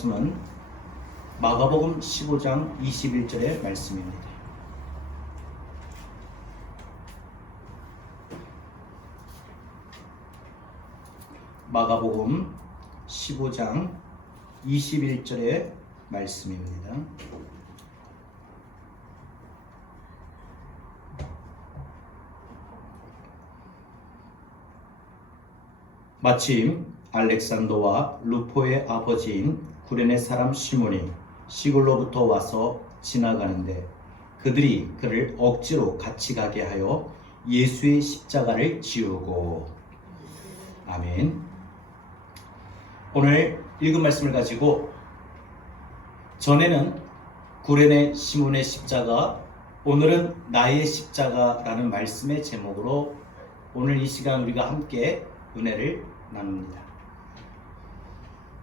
말씀은 마가복음 15장 21절의 말씀입니다. 마가복음 15장 21절의 말씀입니다. 마침 알렉산더와 루포의 아버지인 구레네 사람 시몬이 시골로부터 와서 지나가는데 그들이 그를 억지로 같이 가게 하여 예수의 십자가를 지우고. 아멘. 오늘 읽은 말씀을 가지고 전에는 구레네 시몬의 십자가, 오늘은 나의 십자가라는 말씀의 제목으로 오늘 이 시간 우리가 함께 은혜를 나눕니다.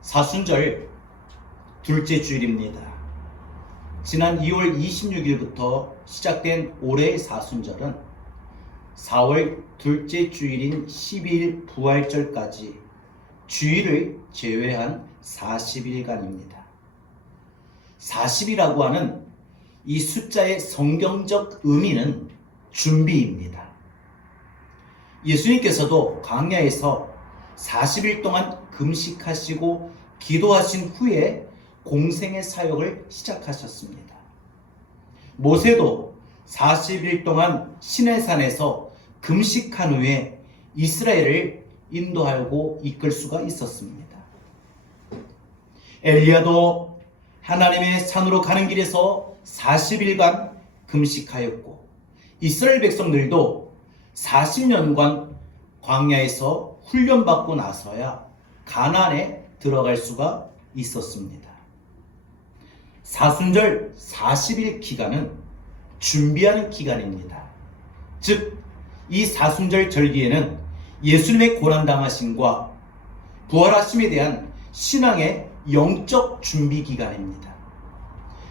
사순절 둘째 주일입니다. 지난 2월 26일부터 시작된 올해의 사순절은 4월 둘째 주일인 12일 부활절까지 주일을 제외한 40일간입니다. 40이라고 하는 이 숫자의 성경적 의미는 준비입니다. 예수님께서도 광야에서 40일 동안 금식하시고 기도하신 후에 공생의 사역을 시작하셨습니다. 모세도 40일 동안 시내산에서 금식한 후에 이스라엘을 인도하고 이끌 수가 있었습니다. 엘리야도 하나님의 산으로 가는 길에서 40일간 금식하였고, 이스라엘 백성들도 40년간 광야에서 훈련받고 나서야 가나안에 들어갈 수가 있었습니다. 사순절 40일 기간은 준비하는 기간입니다. 즉, 이 사순절 절기에는 예수님의 고난당하심과 부활하심에 대한 신앙의 영적 준비 기간입니다.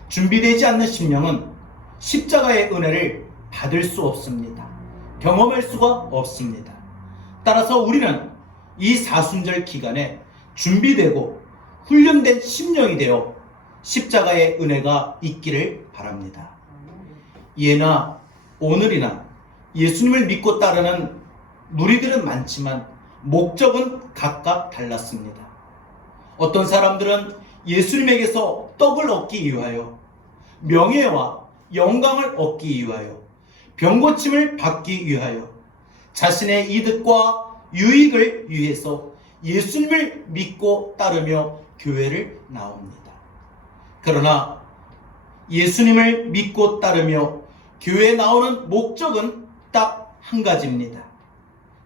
준비되지 않는 심령은 십자가의 은혜를 받을 수 없습니다. 경험할 수가 없습니다. 따라서 우리는 이 사순절 기간에 준비되고 훈련된 심령이 되어 십자가의 은혜가 있기를 바랍니다. 예나 오늘이나 예수님을 믿고 따르는 무리들은 많지만 목적은 각각 달랐습니다. 어떤 사람들은 예수님에게서 떡을 얻기 위하여, 명예와 영광을 얻기 위하여, 병고침을 받기 위하여, 자신의 이득과 유익을 위해서 예수님을 믿고 따르며 교회를 나옵니다. 그러나 예수님을 믿고 따르며 교회에 나오는 목적은 딱 한 가지입니다.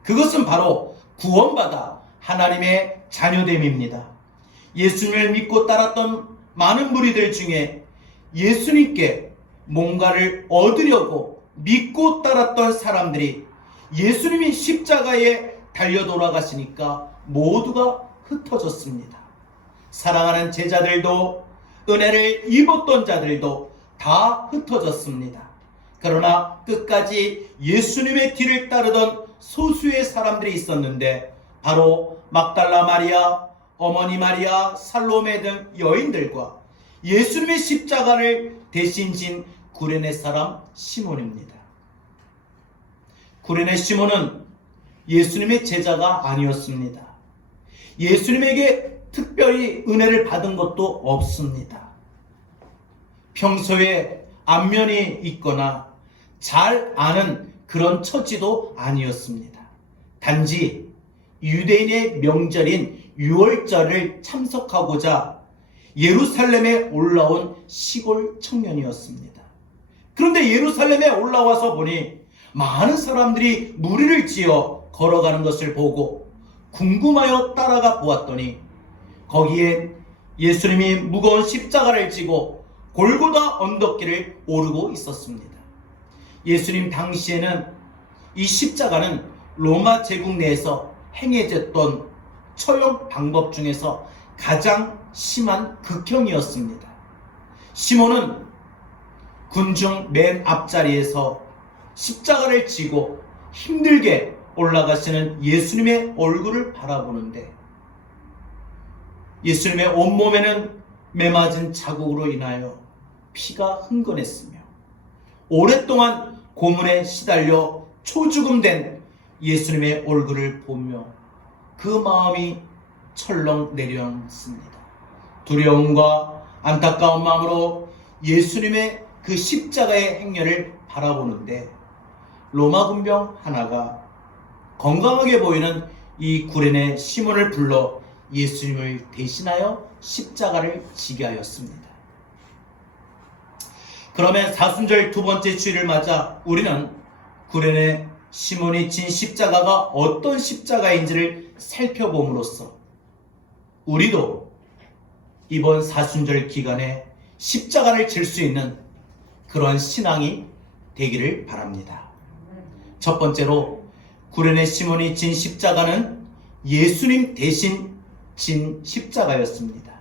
그것은 바로 구원받아 하나님의 자녀됨입니다. 예수님을 믿고 따랐던 많은 무리들 중에 예수님께 뭔가를 얻으려고 믿고 따랐던 사람들이 예수님이 십자가에 달려 돌아가시니까 모두가 흩어졌습니다. 사랑하는 제자들도, 은혜를 입었던 자들도 다 흩어졌습니다. 그러나 끝까지 예수님의 뒤를 따르던 소수의 사람들이 있었는데, 바로 막달라 마리아, 어머니 마리아, 살로메 등 여인들과 예수님의 십자가를 대신 진 구레네 사람 시몬입니다. 구레네 시몬은 예수님의 제자가 아니었습니다. 예수님에게 특별히 은혜를 받은 것도 없습니다. 평소에 안면이 있거나 잘 아는 그런 처지도 아니었습니다. 단지 유대인의 명절인 유월절을 참석하고자 예루살렘에 올라온 시골 청년이었습니다. 그런데 예루살렘에 올라와서 보니 많은 사람들이 무리를 지어 걸어가는 것을 보고 궁금하여 따라가 보았더니 거기에 예수님이 무거운 십자가를 지고 골고다 언덕길을 오르고 있었습니다. 예수님 당시에는 이 십자가는 로마 제국 내에서 행해졌던 처형 방법 중에서 가장 심한 극형이었습니다. 시몬은 군중 맨 앞자리에서 십자가를 지고 힘들게 올라가시는 예수님의 얼굴을 바라보는데, 예수님의 온몸에는 매맞은 자국으로 인하여 피가 흥건했으며 오랫동안 고문에 시달려 초죽음된 예수님의 얼굴을 보며 그 마음이 철렁 내려앉습니다. 두려움과 안타까운 마음으로 예수님의 그 십자가의 행렬을 바라보는데 로마 군병 하나가 건강하게 보이는 이 구레네 시몬을 불러 예수님을 대신하여 십자가를 지게 하였습니다. 그러면 사순절 두 번째 주일을 맞아 우리는 구레네 시몬이 진 십자가가 어떤 십자가인지를 살펴봄으로써 우리도 이번 사순절 기간에 십자가를 질 수 있는 그러한 신앙이 되기를 바랍니다. 첫 번째로 구레네 시몬이 진 십자가는 예수님 대신 진 십자가였습니다.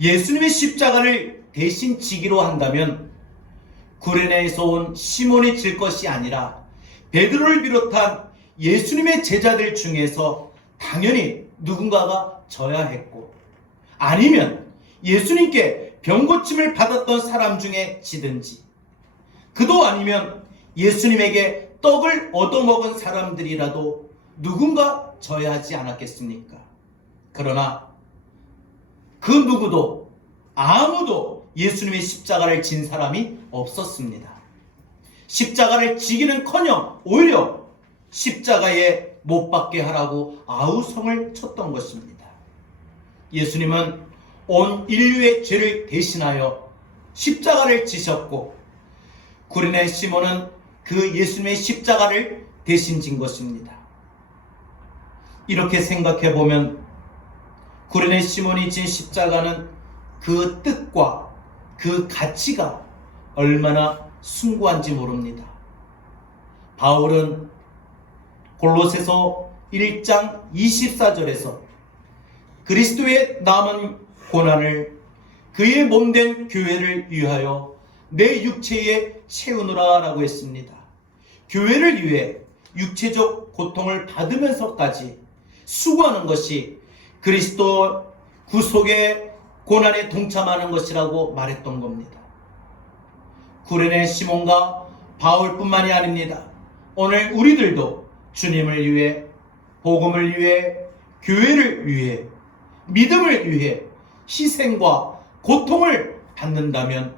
예수님의 십자가를 대신 지기로 한다면 구레네에서 온 시몬이 질 것이 아니라 베드로를 비롯한 예수님의 제자들 중에서 당연히 누군가가 져야 했고, 아니면 예수님께 병고침을 받았던 사람 중에 지든지, 그도 아니면 예수님에게 떡을 얻어먹은 사람들이라도 누군가 져야 하지 않았겠습니까? 그러나 그 누구도, 아무도 예수님의 십자가를 진 사람이 없었습니다. 십자가를 지기는커녕 오히려 십자가에 못 박게 하라고 아우성을 쳤던 것입니다. 예수님은 온 인류의 죄를 대신하여 십자가를 지셨고, 구레네 시몬은 그 예수님의 십자가를 대신 진 것입니다. 이렇게 생각해 보면 구레네 시몬이 진 십자가는 그 뜻과 그 가치가 얼마나 숭고한지 모릅니다. 바울은 골로새서 1장 24절에서 그리스도의 남은 고난을 그의 몸된 교회를 위하여 내 육체에 채우노라 라고 했습니다. 교회를 위해 육체적 고통을 받으면서까지 수고하는 것이 그리스도 구속의 고난에 동참하는 것이라고 말했던 겁니다. 구레네 시몬과 바울뿐만이 아닙니다. 오늘 우리들도 주님을 위해, 복음을 위해, 교회를 위해, 믿음을 위해 희생과 고통을 받는다면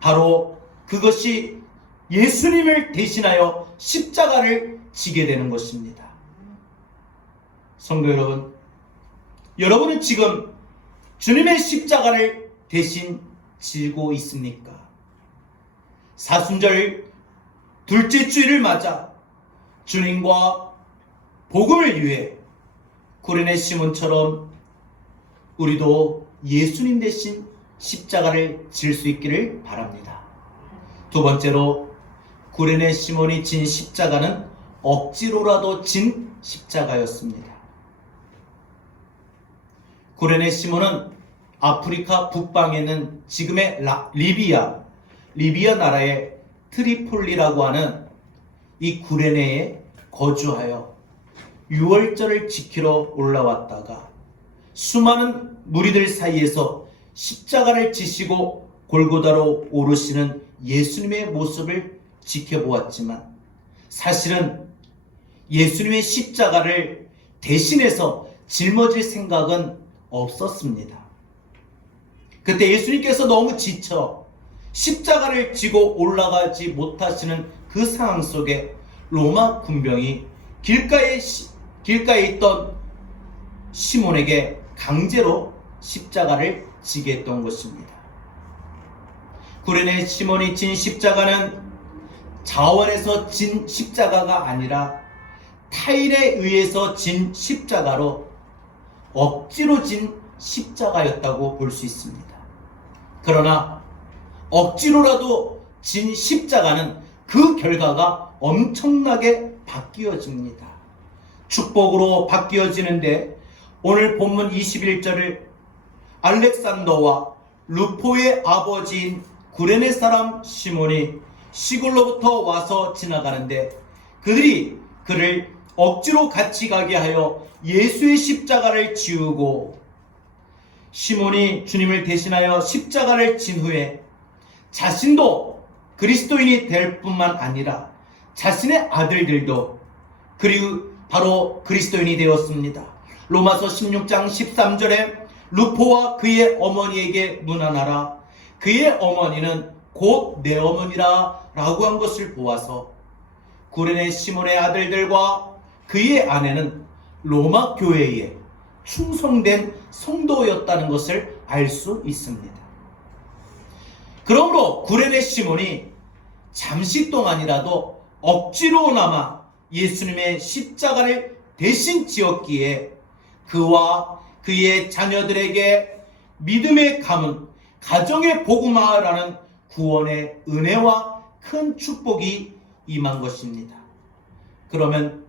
바로 그것이 예수님을 대신하여 십자가를 지게 되는 것입니다. 성도 여러분, 여러분은 지금 주님의 십자가를 대신 지고 있습니까? 사순절 둘째 주일을 맞아 주님과 복음을 위해 구레네 시몬처럼 우리도 예수님 대신 십자가를 질 수 있기를 바랍니다. 두 번째로 구레네 시몬이 진 십자가는 억지로라도 진 십자가였습니다. 구레네 시몬은 아프리카 북방에 있는 지금의 리비아 나라의 트리폴리라고 하는 이 구레네에 거주하여 유월절을 지키러 올라왔다가 수많은 무리들 사이에서 십자가를 지시고 골고다로 오르시는 예수님의 모습을 지켜보았지만 사실은 예수님의 십자가를 대신해서 짊어질 생각은 없었습니다. 그때 예수님께서 너무 지쳐 십자가를 지고 올라가지 못하시는 그 상황 속에 로마 군병이 길가에 있던 시몬에게 강제로 십자가를 지게 했던 것입니다. 구레네 시몬이 진 십자가는 자원에서 진 십자가가 아니라 타인에 의해서 진 십자가로 억지로 진 십자가였다고 볼 수 있습니다. 그러나 억지로라도 진 십자가는 그 결과가 엄청나게 바뀌어집니다. 축복으로 바뀌어지는데 오늘 본문 21절을 알렉산더와 루포의 아버지인 구레네 사람 시몬이 시골로부터 와서 지나가는데 그들이 그를 억지로 같이 가게 하여 예수의 십자가를 지우고 시몬이 주님을 대신하여 십자가를 진 후에 자신도 그리스도인이 될 뿐만 아니라 자신의 아들들도 그리고 바로 그리스도인이 되었습니다. 로마서 16장 13절에 루포와 그의 어머니에게 문안하라. 그의 어머니는 곧 내 어머니라 라고 한 것을 보아서 구레네 시몬의 아들들과 그의 아내는 로마 교회에 충성된 성도였다는 것을 알 수 있습니다. 그러므로 구레네 시몬이 잠시 동안이라도 억지로나마 예수님의 십자가를 대신 지었기에 그와 그의 자녀들에게 믿음의 가문, 가정의 복음화라는 구원의 은혜와 큰 축복이 임한 것입니다. 그러면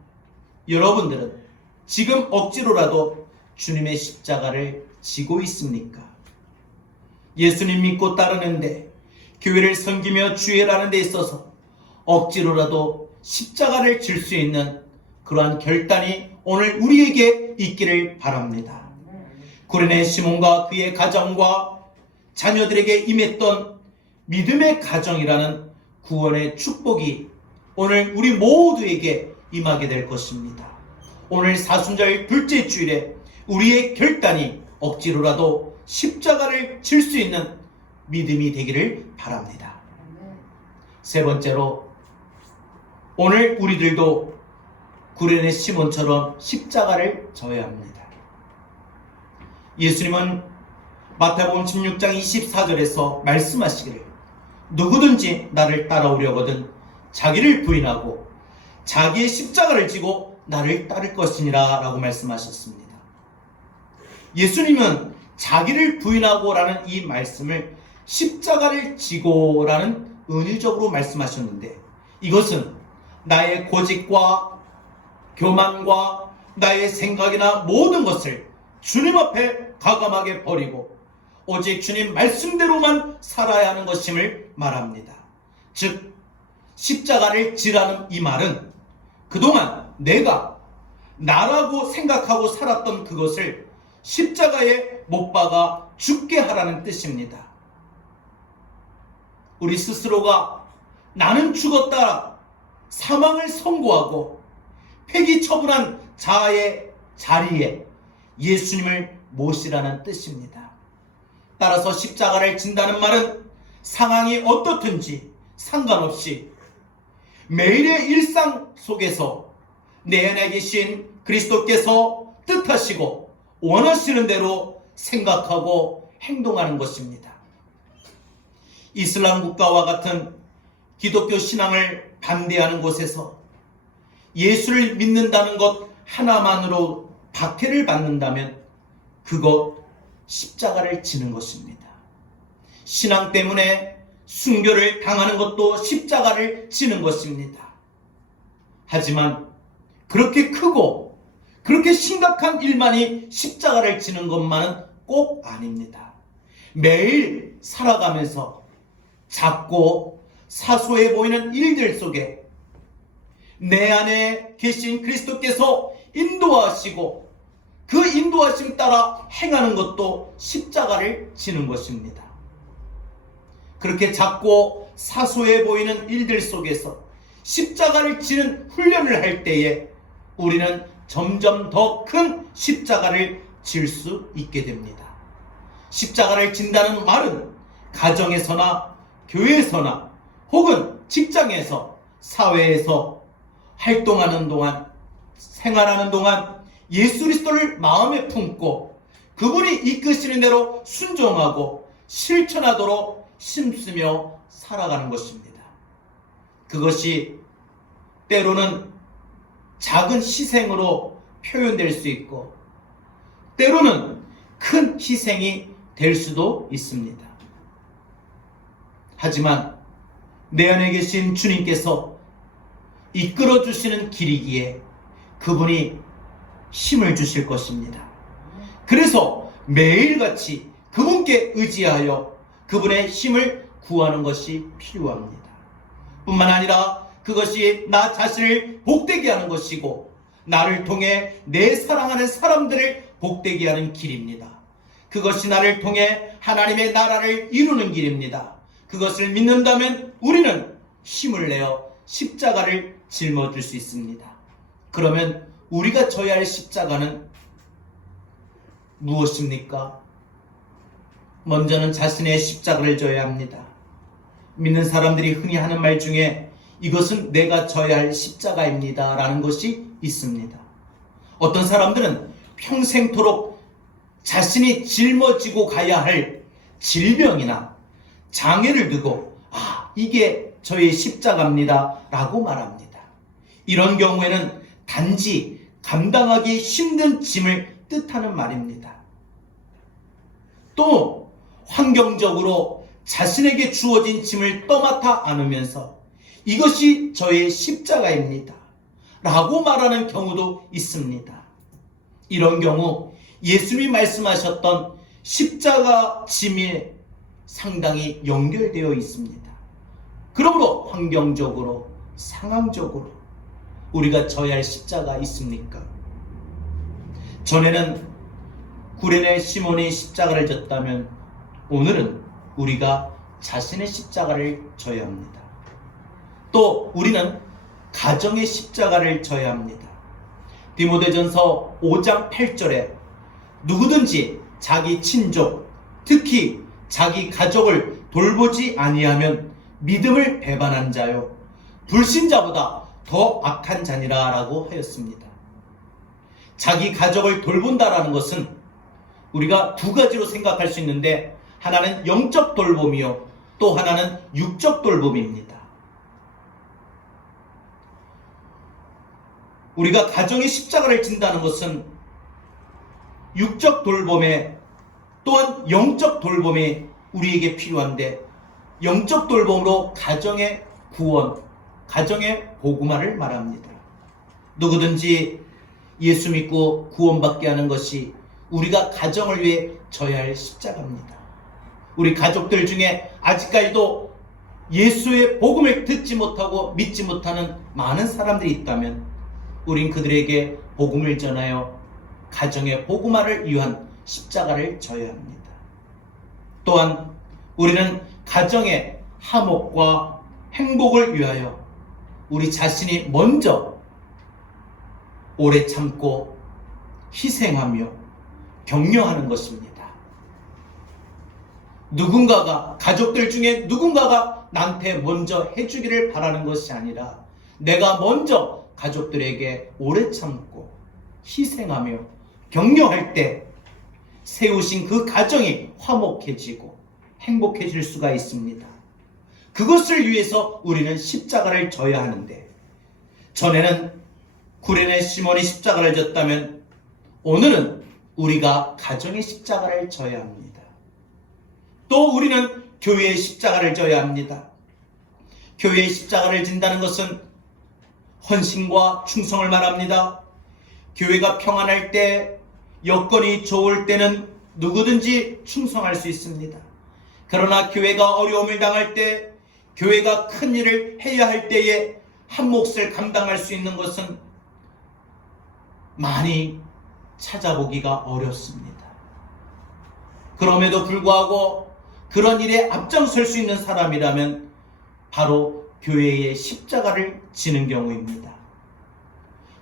여러분들은 지금 억지로라도 주님의 십자가를 지고 있습니까? 예수님 믿고 따르는데, 교회를 섬기며 주일하는 데 있어서 억지로라도 십자가를 질 수 있는 그러한 결단이 오늘 우리에게 있기를 바랍니다. 구레네 시몬과 그의 가정과 자녀들에게 임했던 믿음의 가정이라는 구원의 축복이 오늘 우리 모두에게 임하게 될 것입니다. 오늘 사순절 둘째 주일에 우리의 결단이 억지로라도 십자가를 질 수 있는 믿음이 되기를 바랍니다. 세 번째로, 오늘 우리들도 구레네 시몬처럼 십자가를 져야 합니다. 예수님은 마태복음 16장 24절에서 말씀하시기를 누구든지 나를 따라오려거든 자기를 부인하고 자기의 십자가를 지고 나를 따를 것이니라 라고 말씀하셨습니다. 예수님은 자기를 부인하고 라는 이 말씀을 십자가를 지고 라는 은유적으로 말씀하셨는데, 이것은 나의 고집과 교만과 나의 생각이나 모든 것을 주님 앞에 과감하게 버리고 오직 주님 말씀대로만 살아야 하는 것임을 말합니다. 즉 십자가를 지라는 이 말은 그동안 내가 나라고 생각하고 살았던 그것을 십자가에 못 박아 죽게 하라는 뜻입니다. 우리 스스로가 나는 죽었다 사망을 선고하고 폐기 처분한 자아의 자리에 예수님을 모시라는 뜻입니다. 따라서 십자가를 진다는 말은 상황이 어떻든지 상관없이 매일의 일상 속에서 내 안에 계신 그리스도께서 뜻하시고 원하시는 대로 생각하고 행동하는 것입니다. 이슬람 국가와 같은 기독교 신앙을 반대하는 곳에서 예수를 믿는다는 것 하나만으로 박해를 받는다면 그것 십자가를 지는 것입니다. 신앙 때문에 순교를 당하는 것도 십자가를 지는 것입니다. 하지만 그렇게 크고 그렇게 심각한 일만이 십자가를 지는 것만은 꼭 아닙니다. 매일 살아가면서 작고 사소해 보이는 일들 속에 내 안에 계신 그리스도께서 인도하시고 그 인도하심 따라 행하는 것도 십자가를 지는 것입니다. 그렇게 작고 사소해 보이는 일들 속에서 십자가를 지는 훈련을 할 때에 우리는 점점 더 큰 십자가를 질 수 있게 됩니다. 십자가를 진다는 말은 가정에서나 교회에서나 혹은 직장에서 사회에서 활동하는 동안 생활하는 동안 예수 그리스도를 마음에 품고 그분이 이끄시는 대로 순종하고 실천하도록 힘쓰며 살아가는 것입니다. 그것이 때로는 작은 희생으로 표현될 수 있고 때로는 큰 희생이 될 수도 있습니다. 하지만 내 안에 계신 주님께서 이끌어 주시는 길이기에 그분이 힘을 주실 것입니다. 그래서 매일같이 그분께 의지하여 그분의 힘을 구하는 것이 필요합니다. 뿐만 아니라 그것이 나 자신을 복되게 하는 것이고 나를 통해 내 사랑하는 사람들을 복되게 하는 길입니다. 그것이 나를 통해 하나님의 나라를 이루는 길입니다. 그것을 믿는다면 우리는 힘을 내어 십자가를 짊어질 수 있습니다. 그러면 우리가 져야 할 십자가는 무엇입니까? 먼저는 자신의 십자가를 져야 합니다. 믿는 사람들이 흔히 하는 말 중에 이것은 내가 져야 할 십자가입니다 라는 것이 있습니다. 어떤 사람들은 평생토록 자신이 짊어지고 가야 할 질병이나 장애를 두고 이게 저의 십자가입니다 라고 말합니다. 이런 경우에는 단지 감당하기 힘든 짐을 뜻하는 말입니다. 또 환경적으로 자신에게 주어진 짐을 떠맡아 안으면서 이것이 저의 십자가입니다 라고 말하는 경우도 있습니다. 이런 경우 예수님이 말씀하셨던 십자가 짐에 상당히 연결되어 있습니다. 그러므로 환경적으로, 상황적으로 우리가 져야 할 십자가 있습니까? 전에는 구레네 시몬이 십자가를 졌다면 오늘은 우리가 자신의 십자가를 져야 합니다. 또 우리는 가정의 십자가를 져야 합니다. 디모데전서 5장 8절에 누구든지 자기 친족, 특히 자기 가족을 돌보지 아니하면 믿음을 배반한 자요 불신자보다 더 악한 자니라 라고 하였습니다. 자기 가족을 돌본다라는 것은 우리가 두 가지로 생각할 수 있는데 하나는 영적 돌봄이요 또 하나는 육적 돌봄입니다. 우리가 가정의 십자가를 진다는 것은 육적 돌봄에 또한 영적 돌봄이 우리에게 필요한데 영적 돌봄으로 가정의 구원, 가정의 복음화를 말합니다. 누구든지 예수 믿고 구원받게 하는 것이 우리가 가정을 위해 져야 할 십자가입니다. 우리 가족들 중에 아직까지도 예수의 복음을 듣지 못하고 믿지 못하는 많은 사람들이 있다면 우린 그들에게 복음을 전하여 가정의 복음화를 위한 십자가를 져야 합니다. 또한 우리는 가정의 화목과 행복을 위하여 우리 자신이 먼저 오래 참고 희생하며 격려하는 것입니다. 누군가가, 가족들 중에 누군가가 나한테 먼저 해주기를 바라는 것이 아니라 내가 먼저 가족들에게 오래 참고 희생하며 격려할 때 세우신 그 가정이 화목해지고 행복해질 수가 있습니다. 그것을 위해서 우리는 십자가를 져야 하는데 전에는 구레네 시몬이 십자가를 졌다면 오늘은 우리가 가정의 십자가를 져야 합니다. 또 우리는 교회의 십자가를 져야 합니다. 교회의 십자가를 진다는 것은 헌신과 충성을 말합니다. 교회가 평안할 때, 여건이 좋을 때는 누구든지 충성할 수 있습니다. 그러나 교회가 어려움을 당할 때, 교회가 큰 일을 해야 할 때에 한 몫을 감당할 수 있는 것은 많이 찾아보기가 어렵습니다. 그럼에도 불구하고 그런 일에 앞장설 수 있는 사람이라면 바로 교회의 십자가를 지는 경우입니다.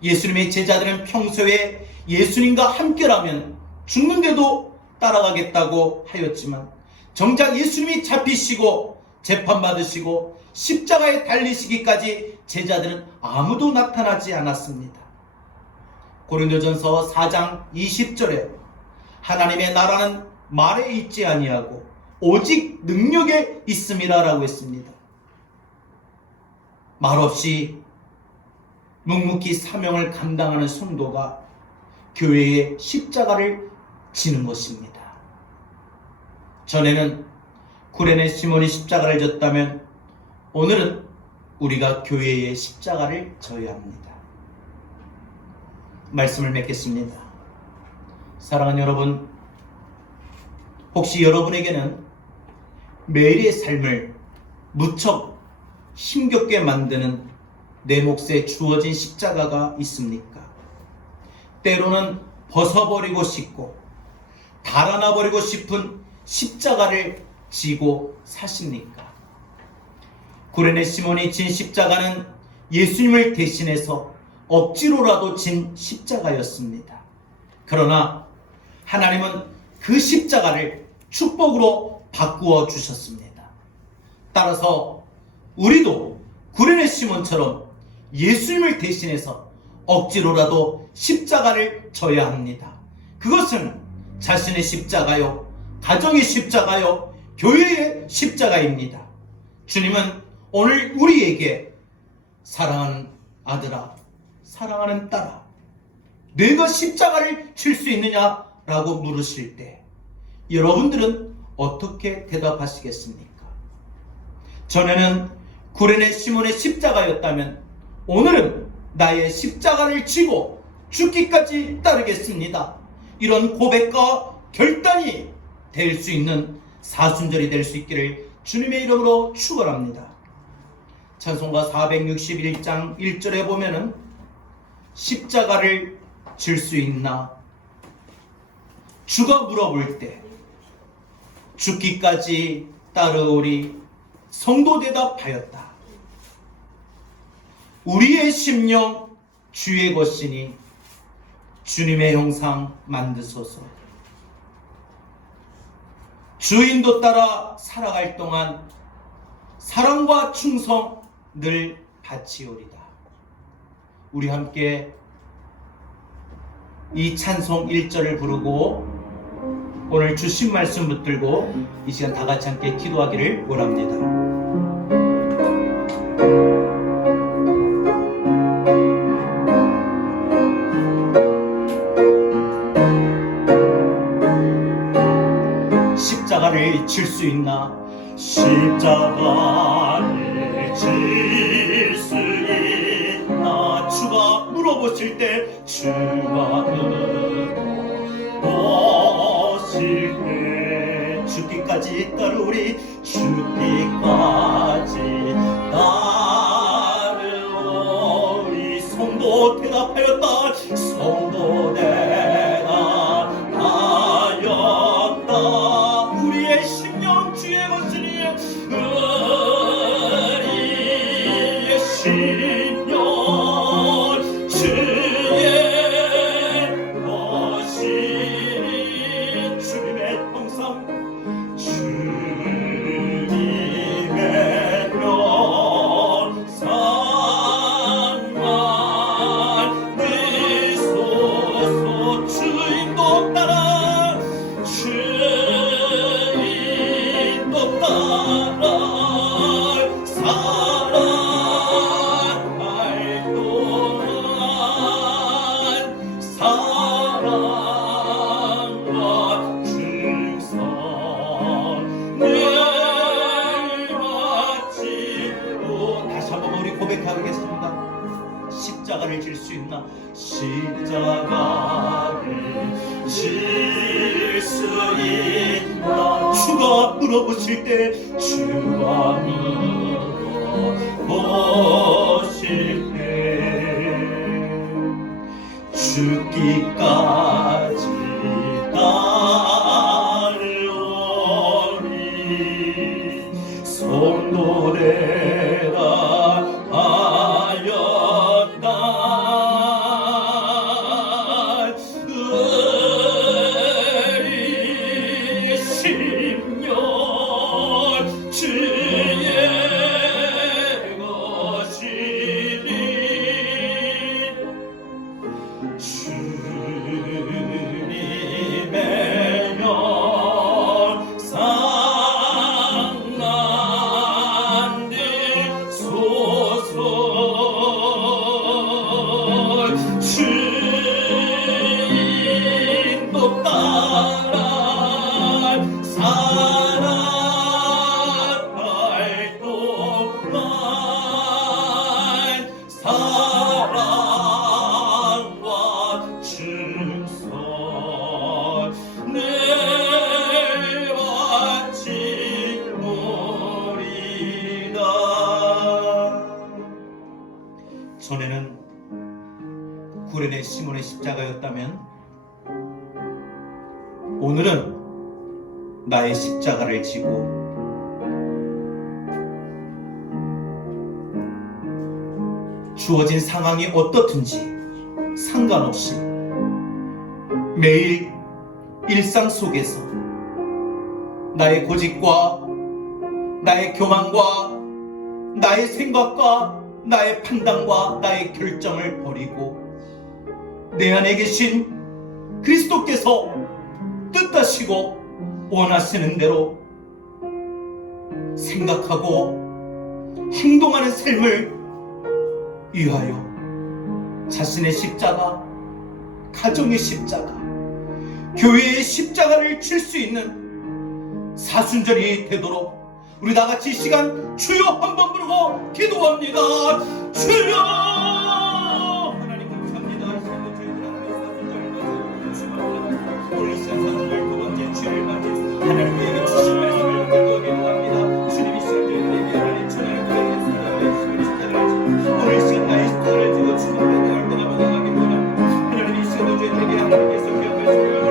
예수님의 제자들은 평소에 예수님과 함께라면 죽는데도 따라가겠다고 하였지만 정작 예수님이 잡히시고 재판받으시고 십자가에 달리시기까지 제자들은 아무도 나타나지 않았습니다. 고린도전서 4장 20절에 하나님의 나라는 말에 있지 아니하고 오직 능력에 있음이라 라고 했습니다. 말없이 묵묵히 사명을 감당하는 성도가 교회의 십자가를 지는 것입니다. 전에는 구레네 시몬이 십자가를 졌다면 오늘은 우리가 교회의 십자가를 져야 합니다. 말씀을 맺겠습니다. 사랑하는 여러분, 혹시 여러분에게는 매일의 삶을 무척 힘겹게 만드는 내 몫에 주어진 십자가가 있습니까? 때로는 벗어버리고 싶고 달아나 버리고 싶은 십자가를 지고 사십니까? 구레네 시몬이 진 십자가는 예수님을 대신해서 억지로라도 진 십자가였습니다. 그러나 하나님은 그 십자가를 축복으로 바꾸어 주셨습니다. 따라서 우리도 구레네 시몬처럼 예수님을 대신해서 억지로라도 십자가를 져야 합니다. 그것은 자신의 십자가요, 가정의 십자가요, 교회의 십자가입니다. 주님은 오늘 우리에게 사랑하는 아들아, 사랑하는 딸아, 내가 십자가를 질 수 있느냐라고 물으실 때 여러분들은 어떻게 대답하시겠습니까? 전에는 구레네 시몬의 십자가였다면 오늘은 나의 십자가를 지고 죽기까지 따르겠습니다. 이런 고백과 결단이 될 수 있는 사순절이 될 수 있기를 주님의 이름으로 축원합니다. 찬송가 461장 1절에 보면은 십자가를 질 수 있나? 주가 물어볼 때 죽기까지 따르오리. 성도 대답하였다. 우리의 심령 주의 것이니 주님의 형상 만드소서. 주인도 따라 살아갈 동안 사랑과 충성 늘 바치오리다. 우리 함께 이 찬송 1절을 부르고 오늘 주신 말씀 붙들고 이 시간 다 같이 함께 기도하기를 원합니다. 십자가를 질 수 있나? 십자가를 질 수 있나? 주가 물어보실 때 주가 물어보실 때 죽기까지 따르오리. 죽기까지 따르오리. 성도 대답하였다. 성도 내가 하였다. 우리의 심령 주의 것이니 우리의 심령 주의 것이니 주님의 형상 주님의 형상 만드소서. 주인도 따라 주인도 따라 살아갈 동안 사랑과 충성 늘 바치고. 다시 한번 우리 고백하겠습니다. 십자가를 질 수 있나? 십자가를 질 수 있나? 주가 물어보실 때 주가 물어보실 때 죽기까지 따르오리. 손노래가 하였다. 우리의 심령 주의 것이니 주님의 형상 만드소서. 주인도 따라 살아갈 동안 사랑과 충성 늘 바치노리다. 전에는 구레네 시몬의 십자가였다면 오늘은 나의 십자가를 지고 주어진 상황이 어떻든지 상관없이 매일 일상 속에서 나의 고집과 나의 교만과 나의 생각과 나의 판단과 나의 결정을 버리고 내 안에 계신 그리스도께서 뜻하시고 원하시는 대로 생각하고 행동하는 삶을 위하여 자신의 십자가, 가정의 십자가, 교회의 십자가를 칠 수 있는 사순절이 되도록 우리 다같이 이 시간 주여 한번 부르고 기도합니다. 주여! 하나님 감사합니다. 오늘 이 시간 사순절 두 번째 주일 맞이 하나님 우리에게 주신 말씀을 듣고 기도합니다. 주님 이 시간 저희들에게 하나님 전하를 드리겠습니다. 오늘 이 시간 나의 십자가를 지고 주님의 대화를 떠나며 나가기 원합니다. 하나님 이 시간도 저희들에게 하나님께서 기억해 주시고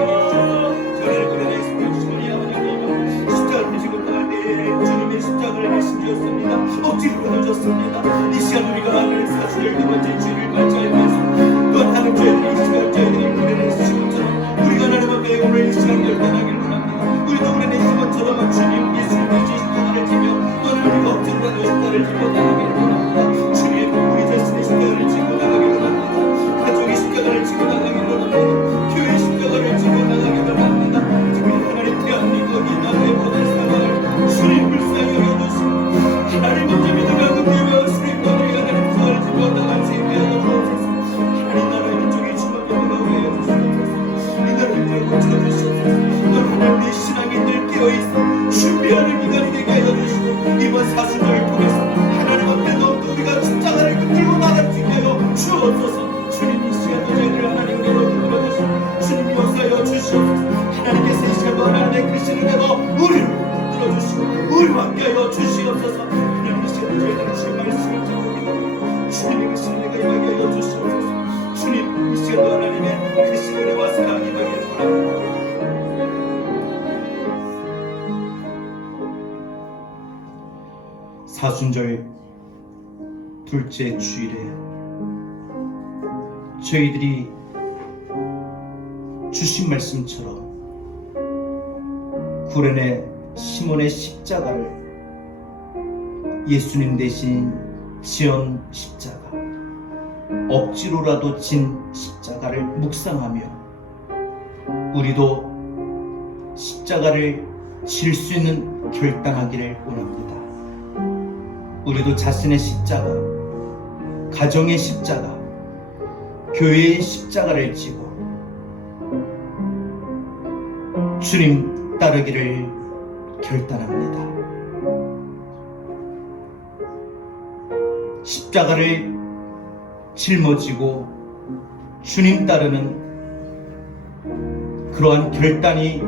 전하를 그려내 주시니 하나님 십자가를 지고 나갈 때에 주님의 십자가를 말씀드렸습니다. 억지로 끊어졌습니다. 이 시간 우리가 하나님 사순절 두 번째 주일을 맞이하면서 또한 하나님 저희들이 이 시간 저희들이 그려내신 것처럼 우리가 하나님 앞에 오늘 이 시간 결단하기를 원합니다. 우리도 그려내신 것처럼 주님 예수님의 십자가를 지며 또는 우리가 억지로라도 십자가를 지고 나가기를 원합니다. 주님 우리 자신의 십자가를 지고 나가기를 원합니다. 가족의 십자가를 지고 나가기를 원합니다. 교회의 십자가를 지고 나가기를 원합니다. 지금 하나님 대한민국 이 나라의 모든 상황을 주님 불쌍히 여겨주시고 하나님 먼저 믿음하고 예배하시는 너를 하나님 십자가를 지고 나갈 수 있게 하여 주옵소서. 하나님 나라의 민족의 주먹을 나오게 하여 주옵소서. 이 나라를 고쳐주시옵소서. 또 하나님 내 신앙이 늘 깨어있어 준비하는 기간이 되게 하여 주시고 이번 사순절을 통해서 하나님 앞에 또 우리가 십자가를 들고 나갈 수 있게 하여 주옵소서. 주님 이 시간도 저희를 하나님께로 불러주시고 주님 용서하여 주시옵소서. 하나님께서 이 시간도 하나님의 크신 은혜로 우리를 불러주시고 우리 함께 하여 주시옵소서. 하나님 이 시간도 저희들은 주의 말씀을 듣고 기도합니다. 주님의 크신 은혜가 임하게 하여 주시옵소서. 주님 이 시간도 하나님의 크신 은혜와 사랑이 임하기를 원합니다. 사순절 둘째 주일에 저희들이 주신 말씀처럼 구레네 시몬의 십자가를 예수님 대신 지은 십자가, 억지로라도 진 십자가를 묵상하며 우리도 십자가를 질 수 있는 결단하기를 원합니다. 우리도 자신의 십자가, 가정의 십자가, 교회의 십자가를 지고 주님 따르기를 결단합니다. 십자가를 짊어지고 주님 따르는 그러한 결단이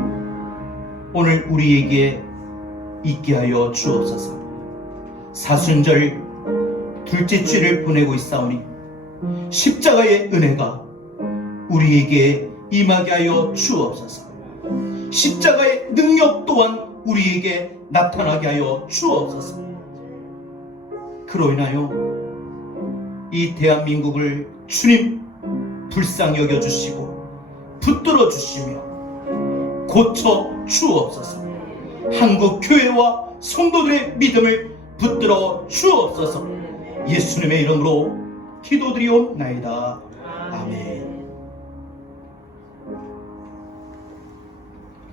오늘 우리에게 있게 하여 주옵소서. 사순절 둘째 주일을 보내고 있사오니 십자가의 은혜가 우리에게 임하게 하여 주옵소서. 십자가의 능력 또한 우리에게 나타나게 하여 주옵소서. 그로 인하여 이 대한민국을 주님 불쌍히 여겨주시고 붙들어 주시며 고쳐 주옵소서. 한국 교회와 성도들의 믿음을 붙들어 주옵소서. 예수님의 이름으로 기도드리옵나이다. 아멘.